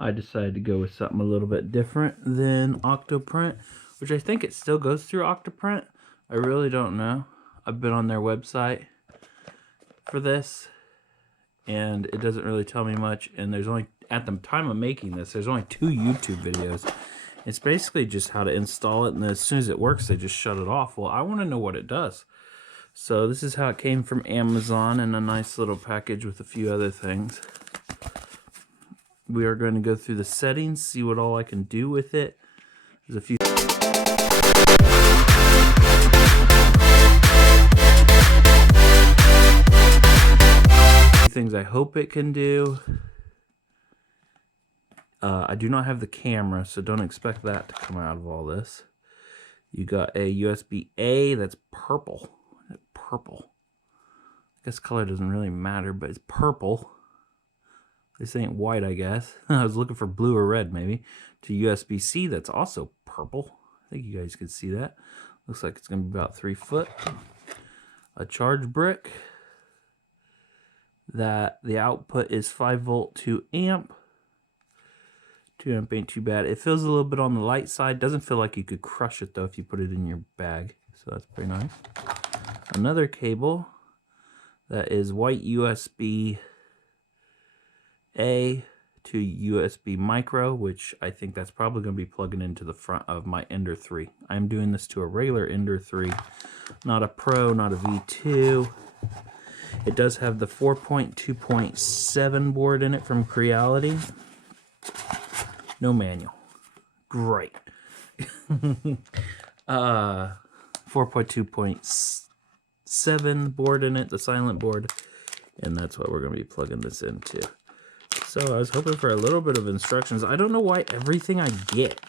I decided to go with something a little bit different than Octoprint, which I think it still goes through Octoprint. I really don't know. I've been on their website for this, and it doesn't really tell me much. And there's only, at the time of making this, there's only 2 YouTube videos. It's basically just how to install it, and then as soon as it works, they just shut it off. Well, I want to know what it does. So this is how it came from Amazon in a nice little package with a few other things. We are going to go through the settings, see what all I can do with it. There's a few things I hope it can do. I do not have the camera, so don't expect that to come out of all this. You got a USB-A that's purple. Purple. I guess color doesn't really matter, but it's purple. This ain't white, I guess. I was looking for blue or red, maybe. To USB-C, that's also purple. I think you guys can see that. Looks like it's going to be about 3 foot. A charge brick. That the output is 5 volt, 2 amp. 2 amp ain't too bad. It feels a little bit on the light side. Doesn't feel like you could crush it, though, if you put it in your bag. So that's pretty nice. Another cable. That is white USB A to USB micro, which I think that's probably going to be plugging into the front of my Ender 3. I'm doing this to a regular Ender 3, not a Pro, not a V2. It does have the 4.2.7 board in it from Creality. No manual. Great. 4.2.7 board in it, the silent board, and that's what we're going to be plugging this into. So I was hoping for a little bit of instructions. I don't know why everything I get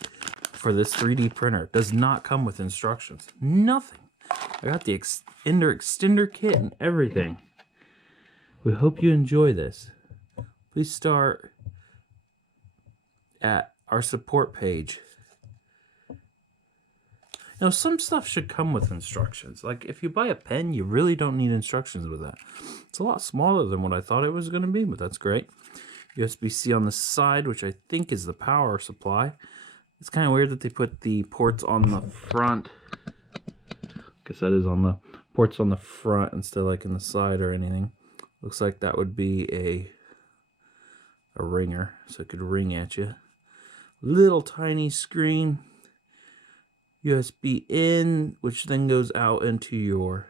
for this 3D printer does not come with instructions. Nothing. I got the Ender extender kit and everything. We hope you enjoy this. Please start at our support page. Now, some stuff should come with instructions. Like, if you buy a pen, you really don't need instructions with that. It's a lot smaller than what I thought it was going to be, but that's great. USB-C on the side, which I think is the power supply. It's kind of weird that they put the ports on the front. I guess that is on the ports on the front instead of like in the side or anything. Looks like that would be a ringer, so it could ring at you. Little tiny screen. USB in, which then goes out into your,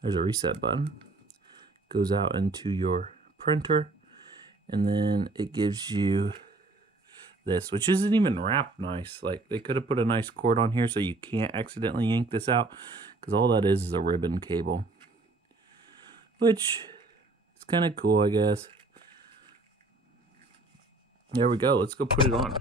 there's a reset button, goes out into your printer, and then it gives you this, which isn't even wrapped nice. Like, they could have put a nice cord on here so you can't accidentally yank this out, because all that is a ribbon cable, which is kind of cool, I guess. There we go. Let's go put it on.